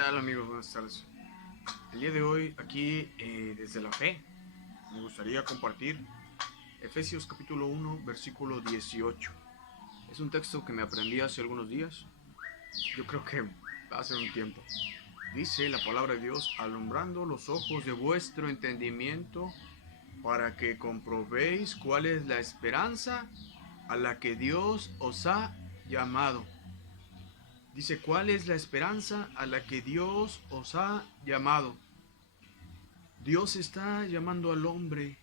tal, amigos? Buenas tardes. El día de hoy aquí desde la fe me gustaría compartir Efesios capítulo 1 versículo 18. Es un texto que me aprendí hace algunos días, yo creo que hace un tiempo. Dice la palabra de Dios: alumbrando los ojos de vuestro entendimiento para que comprobéis cuál es la esperanza a la que Dios os ha llamado. Dice: ¿cuál es la esperanza a la que Dios os ha llamado? Dios está llamando al hombre.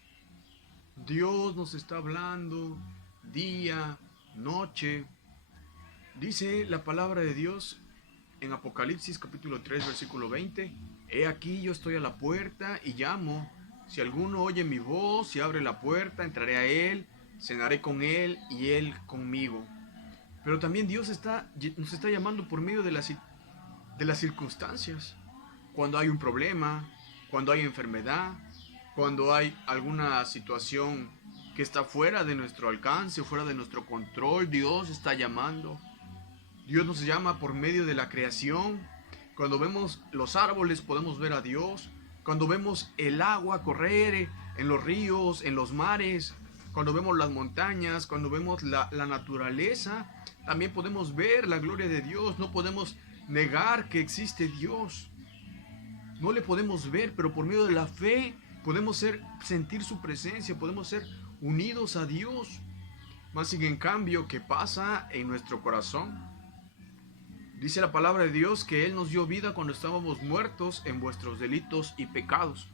Dios nos está hablando día, noche. Dice la palabra de Dios en Apocalipsis capítulo 3 versículo 20: he aquí yo estoy a la puerta y llamo. Si alguno oye mi voz y abre la puerta, entraré a él, cenaré con él y él conmigo. Pero también Dios nos está llamando por medio de las circunstancias. Cuando hay un problema, cuando hay enfermedad, cuando hay alguna situación que está fuera de nuestro alcance, fuera de nuestro control, Dios está llamando. Dios nos llama por medio de la creación. Cuando vemos los árboles podemos ver a Dios. Cuando vemos el agua correr en los ríos, en los mares, cuando vemos las montañas, cuando vemos la naturaleza, también podemos ver la gloria de Dios. No podemos negar que existe Dios. No le podemos ver, pero por medio de la fe podemos sentir su presencia, podemos ser unidos a Dios. Más sin en cambio, ¿qué pasa en nuestro corazón? Dice la palabra de Dios que Él nos dio vida cuando estábamos muertos en vuestros delitos y pecados.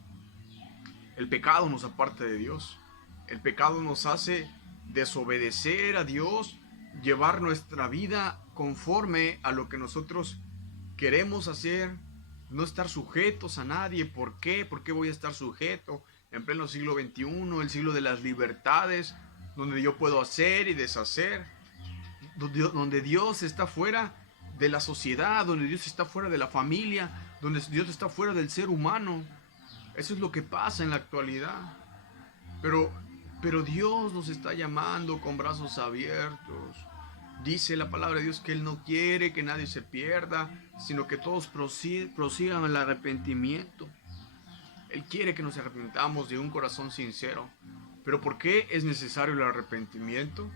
El pecado nos aparta de Dios. El pecado nos hace desobedecer a Dios, llevar nuestra vida conforme a lo que nosotros queremos hacer, no estar sujetos a nadie. ¿Por qué? ¿Por qué voy a estar sujeto en pleno siglo XXI, el siglo de las libertades, donde yo puedo hacer y deshacer, donde Dios está fuera de la sociedad, donde Dios está fuera de la familia, donde Dios está fuera del ser humano? Eso es lo que pasa en la actualidad. Pero Dios nos está llamando con brazos abiertos. Dice la palabra de Dios que Él no quiere que nadie se pierda, sino que todos prosigan el arrepentimiento. Él quiere que nos arrepentamos de un corazón sincero. ¿Pero por qué es necesario el arrepentimiento?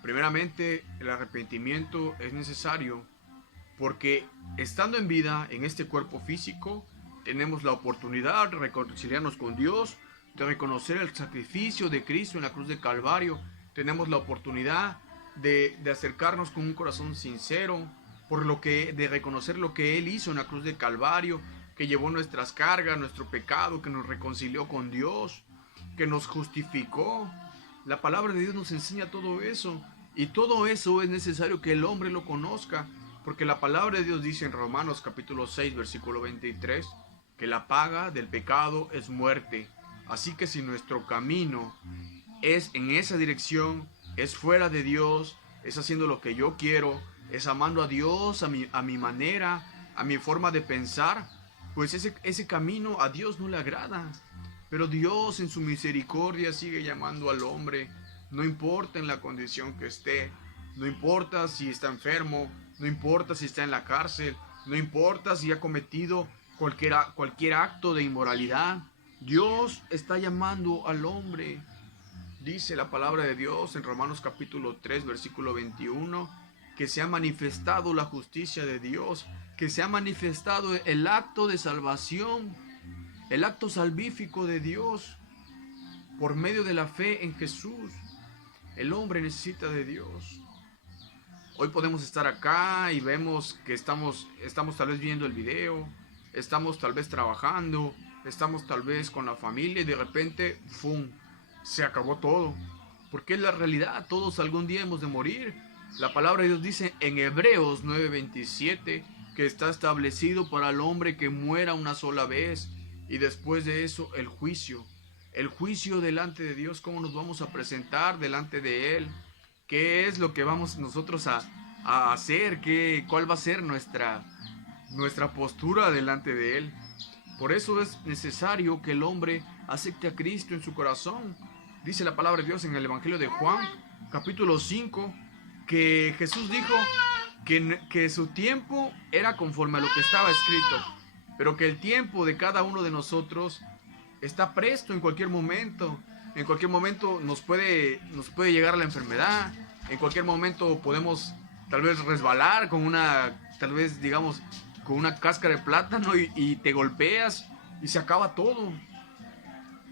Primeramente, el arrepentimiento es necesario porque estando en vida en este cuerpo físico, tenemos la oportunidad de reconciliarnos con Dios, de reconocer el sacrificio de Cristo en la cruz de Calvario. Tenemos la oportunidad de acercarnos con un corazón sincero, de reconocer lo que Él hizo en la cruz de Calvario, que llevó nuestras cargas, nuestro pecado, que nos reconcilió con Dios, que nos justificó. La palabra de Dios nos enseña todo eso, y todo eso es necesario que el hombre lo conozca, porque la palabra de Dios dice en Romanos capítulo 6 versículo 23 que la paga del pecado es muerte. Así que si nuestro camino es en esa dirección, es fuera de Dios, es haciendo lo que yo quiero, es amando a Dios a mi manera, a mi forma de pensar, pues ese camino a Dios no le agrada. Pero Dios en su misericordia sigue llamando al hombre, no importa en la condición que esté, no importa si está enfermo, no importa si está en la cárcel, no importa si ha cometido cualquier acto de inmoralidad. Dios está llamando al hombre. Dice la palabra de Dios en Romanos capítulo 3 versículo 21 que se ha manifestado la justicia de Dios, que se ha manifestado el acto de salvación, el acto salvífico de Dios por medio de la fe en Jesús. El hombre necesita de Dios. Hoy podemos estar acá y vemos que estamos tal vez viendo el video, estamos tal vez trabajando, estamos tal vez con la familia y de repente, ¡fum!, se acabó todo. Porque es la realidad, todos algún día hemos de morir. La palabra de Dios dice en Hebreos 9:27 que está establecido para el hombre que muera una sola vez y después de eso el juicio. El juicio delante de Dios, cómo nos vamos a presentar delante de Él, qué es lo que vamos nosotros a hacer, cuál va a ser nuestra postura delante de Él. Por eso es necesario que el hombre acepte a Cristo en su corazón. Dice la palabra de Dios en el Evangelio de Juan, capítulo 5, que Jesús dijo que su tiempo era conforme a lo que estaba escrito, pero que el tiempo de cada uno de nosotros está presto en cualquier momento. En cualquier momento nos puede llegar la enfermedad, en cualquier momento podemos tal vez resbalar con tal vez digamos, con una cáscara de plátano y te golpeas y se acaba todo.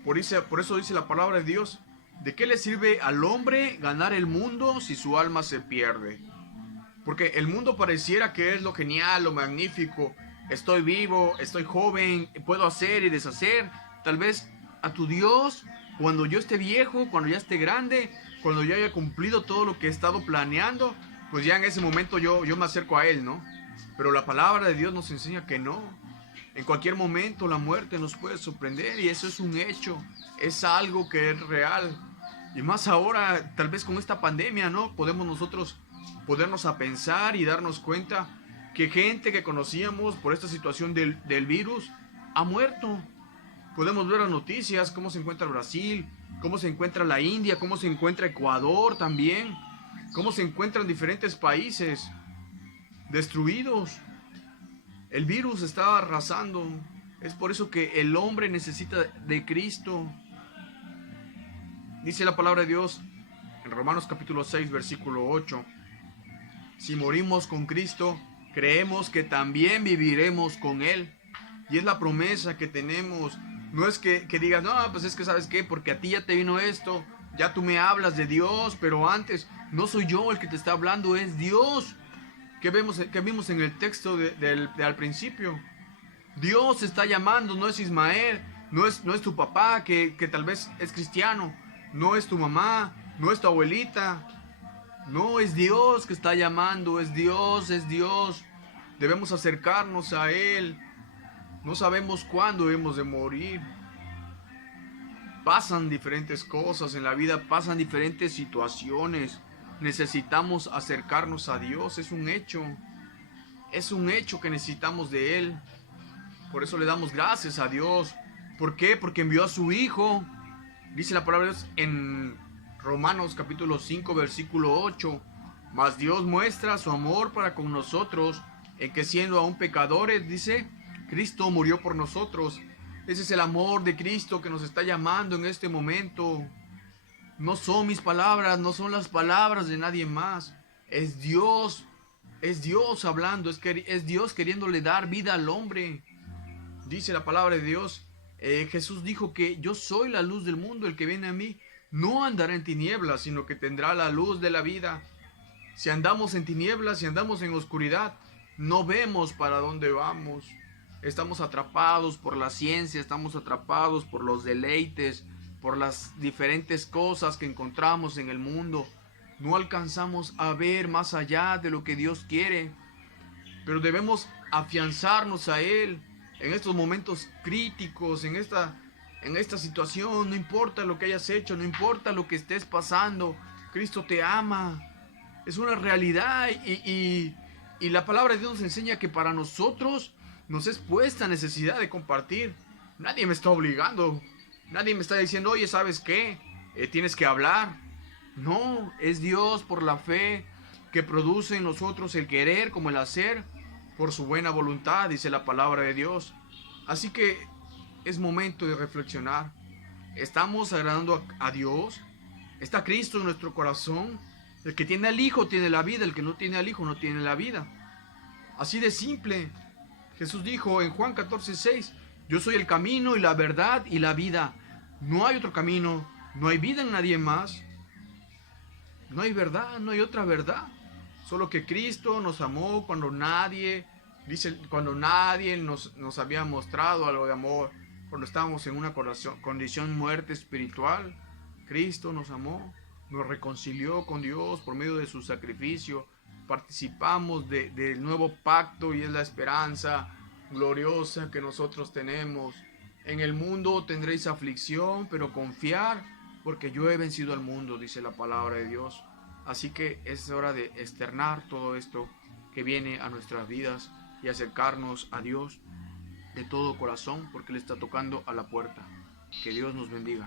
Por eso dice la palabra de Dios, ¿de qué le sirve al hombre ganar el mundo si su alma se pierde? Porque el mundo pareciera que es lo genial, lo magnífico. Estoy vivo, estoy joven, puedo hacer y deshacer. Tal vez a tu Dios, cuando yo esté viejo, cuando ya esté grande, cuando yo haya cumplido todo lo que he estado planeando, pues ya en ese momento yo me acerco a Él, ¿no? Pero la palabra de Dios nos enseña que no. En cualquier momento la muerte nos puede sorprender y eso es un hecho, es algo que es real. Y más ahora, tal vez con esta pandemia, ¿no? Podemos nosotros ponernos a pensar y darnos cuenta que gente que conocíamos por esta situación del virus ha muerto. Podemos ver las noticias, cómo se encuentra Brasil, cómo se encuentra la India, cómo se encuentra Ecuador también, cómo se encuentran diferentes países destruidos. El virus está arrasando. Es por eso que el hombre necesita de Cristo. Dice la palabra de Dios en Romanos capítulo 6, versículo 8. Si morimos con Cristo, creemos que también viviremos con Él. Y es la promesa que tenemos. No es que digas, no, pues es que ¿sabes qué? Porque a ti ya te vino esto. Ya tú me hablas de Dios, pero antes no soy yo el que te está hablando, es Dios. Que vimos en el texto de al principio. Dios está llamando, no es Ismael, no es tu papá que tal vez es cristiano, no es tu mamá, no es tu abuelita. No, es Dios que está llamando, es Dios, es Dios. Debemos acercarnos a Él. No sabemos cuándo hemos de morir. Pasan diferentes cosas en la vida, pasan diferentes situaciones. Necesitamos acercarnos a Dios, es un hecho. Es un hecho que necesitamos de Él. Por eso le damos gracias a Dios. ¿Por qué? Porque envió a su Hijo. Dice la palabra de Dios en Romanos capítulo 5 versículo 8. Mas Dios muestra su amor para con nosotros, en que siendo aún pecadores, dice, Cristo murió por nosotros. Ese es el amor de Cristo que nos está llamando en este momento. No son mis palabras, no son las palabras de nadie más. Es Dios hablando, es Dios queriéndole dar vida al hombre. Dice la palabra de Dios, Jesús dijo que yo soy la luz del mundo, el que viene a mí no andará en tinieblas, sino que tendrá la luz de la vida. Si andamos en tinieblas, si andamos en oscuridad, no vemos para dónde vamos. Estamos atrapados por la ciencia, estamos atrapados por los deleites, por las diferentes cosas que encontramos en el mundo. No alcanzamos a ver más allá de lo que Dios quiere, pero debemos afianzarnos a Él en estos momentos críticos, en esta situación. No importa lo que hayas hecho, no importa lo que estés pasando, Cristo te ama. Es una realidad y la palabra de Dios nos enseña que para nosotros nos es puesta necesidad de compartir. Nadie me está obligando, nadie me está diciendo, oye, ¿sabes qué? Tienes que hablar. No, es Dios por la fe que produce en nosotros el querer como el hacer por su buena voluntad, dice la palabra de Dios. Así que es momento de reflexionar. ¿Estamos agradando a Dios? ¿Está Cristo en nuestro corazón? El que tiene al Hijo tiene la vida, el que no tiene al Hijo no tiene la vida. Así de simple. Jesús dijo en Juan 14:6, yo soy el camino y la verdad y la vida. No hay otro camino, no hay vida en nadie más. No hay verdad, no hay otra verdad. Solo que Cristo nos amó cuando nadie nos había mostrado algo de amor. Cuando estábamos en una condición muerte espiritual, Cristo nos amó, nos reconcilió con Dios por medio de su sacrificio. Participamos del nuevo pacto y es la esperanza gloriosa que nosotros tenemos. En el mundo tendréis aflicción, pero confiar, porque yo he vencido al mundo, dice la palabra de Dios. Así que es hora de externar todo esto que viene a nuestras vidas y acercarnos a Dios de todo corazón, porque Él está tocando a la puerta. Que Dios nos bendiga.